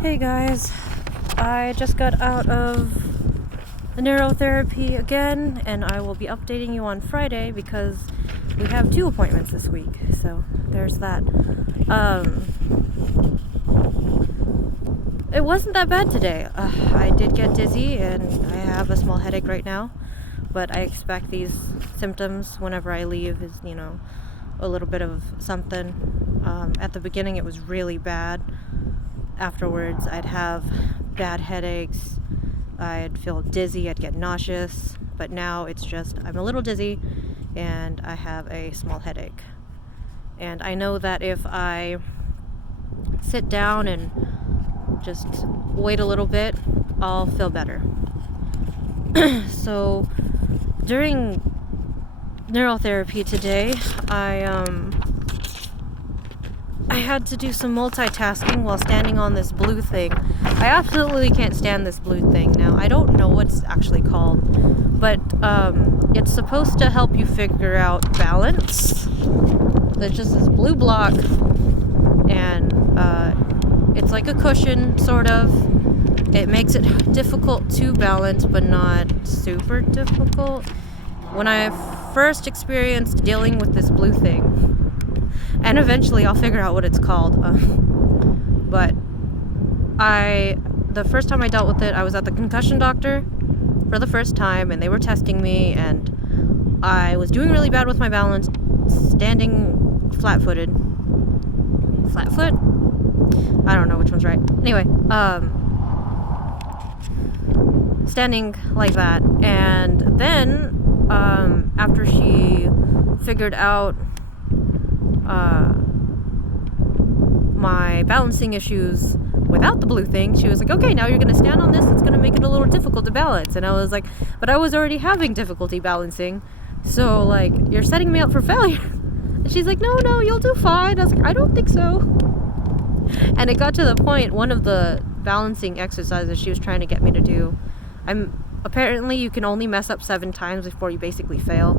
Hey guys, I just got out of the neurotherapy again, and I will be updating you on Friday because we have 2 appointments this week, so there's that. It wasn't that bad today. I did get dizzy and I have a small headache right now, but I expect these symptoms whenever I leave is, a little bit of something. At the beginning it was really bad. Afterwards, I'd have bad headaches, I'd feel dizzy, I'd get nauseous, but now it's just I'm a little dizzy and I have a small headache. And I know that if I sit down and just wait a little bit, I'll feel better. So during neurotherapy today, I had to do some multitasking while standing on this blue thing. I absolutely can't stand this blue thing now. I don't know what it's actually called, but it's supposed to help you figure out balance. There's just this blue block, and it's like a cushion, sort of. It makes it difficult to balance, but not super difficult. When I first experienced dealing with this blue thing, and eventually I'll figure out what it's called. But the first time I dealt with it, I was at the concussion doctor for the first time, and they were testing me, and I was doing really bad with my balance, standing flat-footed. Flat-foot? I don't know which one's right. Anyway, standing like that, and then after she figured out my balancing issues without the blue thing, she was like, okay, now you're gonna stand on this, it's gonna make it a little difficult to balance. And I was like, but I was already having difficulty balancing, so like, you're setting me up for failure. And she's like, no, you'll do fine. I was like, I don't think so. And it got to the point, one of the balancing exercises she was trying to get me to do, apparently you can only mess up 7 times before you basically fail.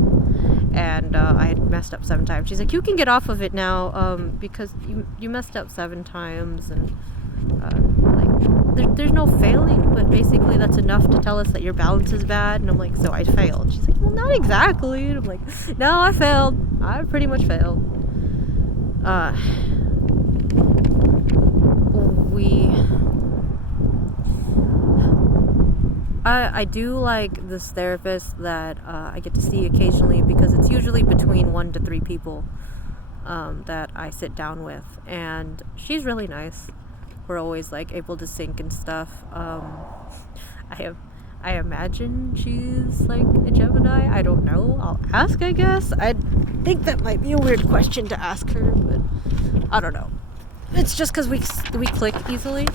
And I had messed up 7 times. She's like, you can get off of it now, because you messed up 7 times, and there's no failing, but basically that's enough to tell us that your balance is bad. And I'm like, so I failed. She's like, well, not exactly. And I'm like, no, I failed. I pretty much failed. I do like this therapist that I get to see occasionally, because it's usually between 1 to 3 people that I sit down with, and she's really nice. We're always like able to sync and stuff. I imagine she's like a Gemini. I don't know. I'll ask, I guess. I think that might be a weird question to ask her, but I don't know. It's just because we click easily.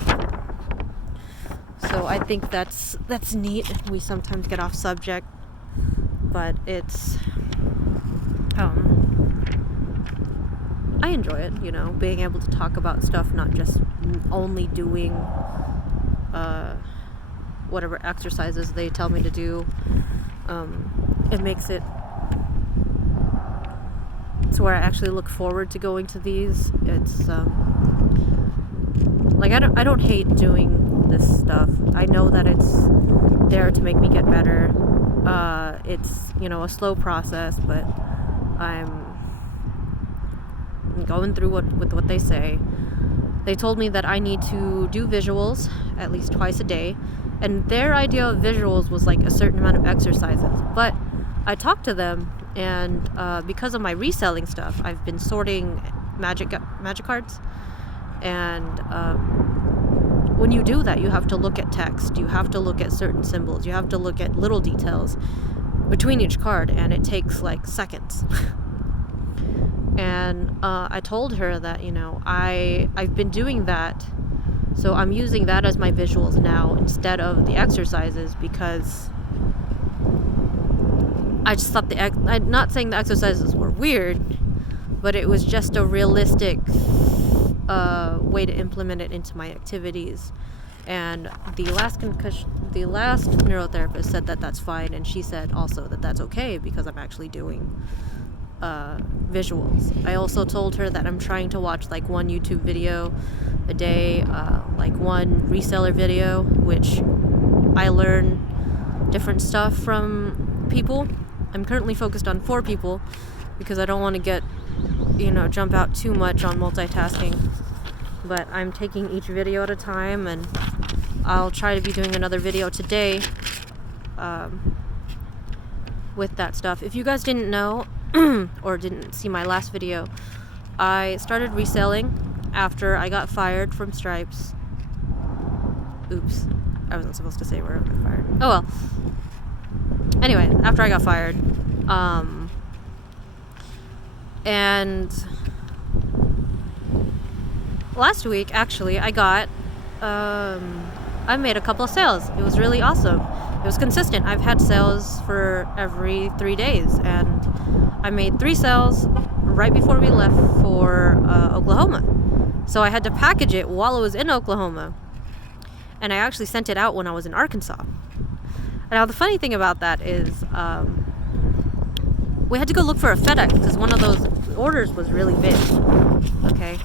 So I think that's neat. We sometimes get off subject, but it's I enjoy it, being able to talk about stuff, not just only doing whatever exercises they tell me to do. It makes it to where I actually look forward to going to these. It's like I don't hate doing this stuff. I know that it's there to make me get better. It's a slow process, but I'm going through with what they say. They told me that I need to do visuals at least twice a day, and their idea of visuals was like a certain amount of exercises. But I talked to them, and because of my reselling stuff, I've been sorting magic cards, and when you do that, you have to look at text, you have to look at certain symbols, you have to look at little details between each card, and it takes like seconds. And I told her that, I've been doing that, so I'm using that as my visuals now instead of the exercises, because I just thought I'm not saying the exercises were weird, but it was just a realistic way to implement it into my activities. And the last neurotherapist said that that's fine, and she said also that that's okay, because I'm actually doing visuals. I also told her that I'm trying to watch like one YouTube video a day, like one reseller video, which I learn different stuff from people. I'm currently focused on 4 people because I don't want to get, jump out too much on multitasking. But I'm taking each video at a time, and I'll try to be doing another video today with that stuff. If you guys didn't know or didn't see my last video, I started reselling after I got fired from Stripes. Oops, I wasn't supposed to say where I got fired. Oh well. Anyway, after I got fired, and last week actually I made a couple of sales. It was really awesome. It was consistent. I've had sales for every 3 days, and I made 3 sales right before we left for Oklahoma. So I had to package it while I was in Oklahoma, and I actually sent it out when I was in Arkansas. Now the funny thing about that is we had to go look for a FedEx because one of those orders was really big. Okay,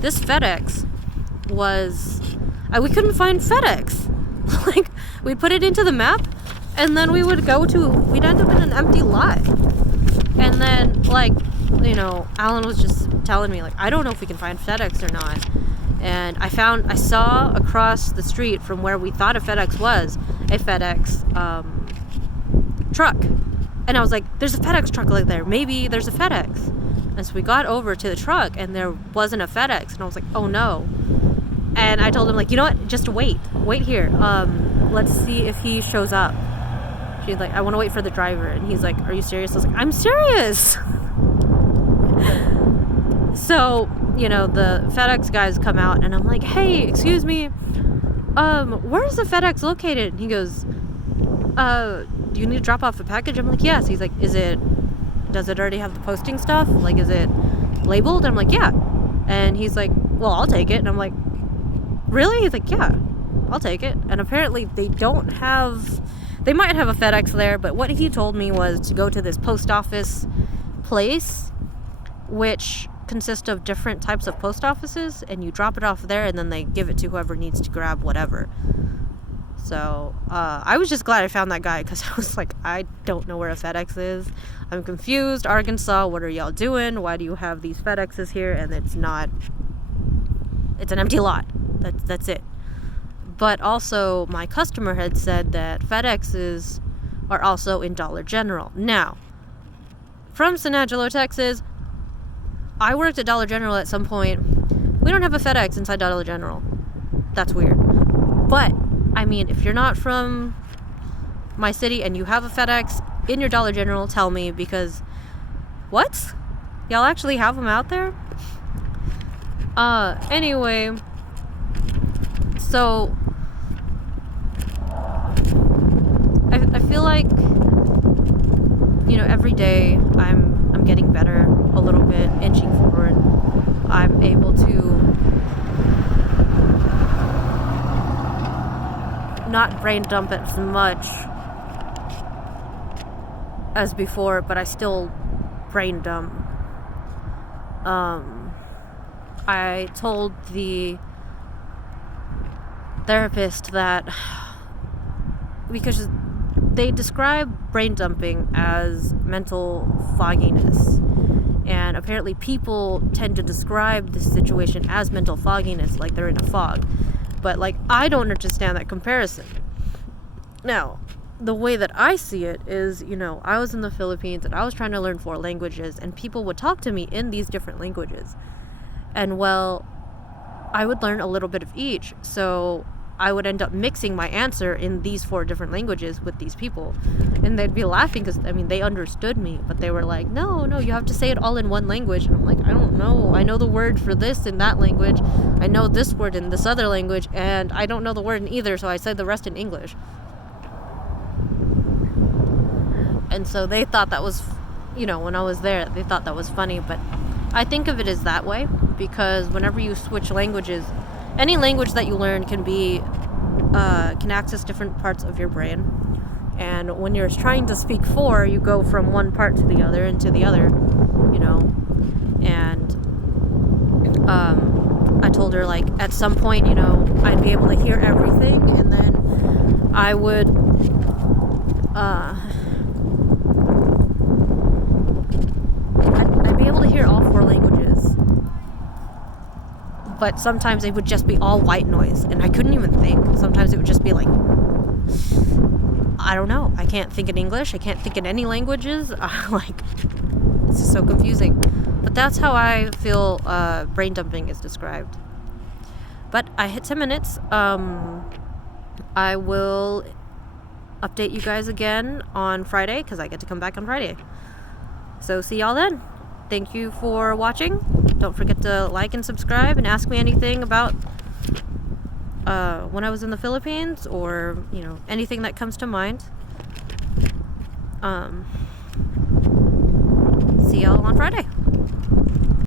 this FedEx was we couldn't find FedEx. Like, we'd put it into the map, and then we'd end up in an empty lot. And then, Alan was just telling me, I don't know if we can find FedEx or not. And I saw across the street from where we thought a FedEx was, a FedEx truck. And I was like, there's a FedEx truck right there. Maybe there's a FedEx. And so we got over to the truck, and there wasn't a FedEx. And I was like, oh no. And I told him, you know what? Just wait here. Let's see if he shows up. She's like, I want to wait for the driver. And he's like, are you serious? I was like, I'm serious. So, the FedEx guys come out, and I'm like, hey, excuse me. Where's the FedEx located? And he goes, do you need to drop off a package? I'm like, yes. He's like, does it already have the posting stuff? Is it labeled? I'm like, yeah. And he's like, well, I'll take it. And I'm like, really? He's like, yeah, I'll take it. And apparently they might have a FedEx there, but what he told me was to go to this post office place, which consists of different types of post offices, and you drop it off there, and then they give it to whoever needs to grab whatever. So I was just glad I found that guy, because I was like, I don't know where a FedEx is. I'm confused. Arkansas, what are y'all doing? Why do you have these FedExes here? And it's an empty lot. That's it. But also, my customer had said that FedExes are also in Dollar General. Now, from San Angelo, Texas, I worked at Dollar General at some point. We don't have a FedEx inside Dollar General. That's weird. But, if you're not from my city and you have a FedEx in your Dollar General, tell me, because what? Y'all actually have them out there? Anyway, so I feel like, every day I'm getting better a little bit, inching forward. I'm able to not brain dump as much as before, but I still brain dump. I told the therapist that, because they describe brain dumping as mental fogginess, and apparently people tend to describe this situation as mental fogginess, like they're in a fog. But I don't understand that comparison. Now, the way that I see it is, I was in the Philippines and I was trying to learn 4 languages, and people would talk to me in these different languages. And I would learn a little bit of each. So I would end up mixing my answer in these 4 different languages with these people. And they'd be laughing because, they understood me. But they were like, no, you have to say it all in one language. And I'm like, I don't know. I know the word for this in that language. I know this word in this other language. And I don't know the word in either, so I said the rest in English. And so they thought that was, when I was there, they thought that was funny. But I think of it as that way, because whenever you switch languages, any language that you learn can access different parts of your brain. And when you're trying to speak 4, you go from one part to the other and to the other, you know. And I told her, like, at some point, you know, I'd be able to hear everything, and then I would I'd be able to hear all 4 languages. But sometimes it would just be all white noise, and I couldn't even think. Sometimes it would just be like, I don't know. I can't think in English. I can't think in any languages. Like, it's just so confusing. But that's how I feel brain dumping is described. But I hit 10 minutes. I will update you guys again on Friday, because I get to come back on Friday. So see y'all then. Thank you for watching. Don't forget to like and subscribe, and ask me anything about when I was in the Philippines, or, you know, anything that comes to mind. See y'all on Friday.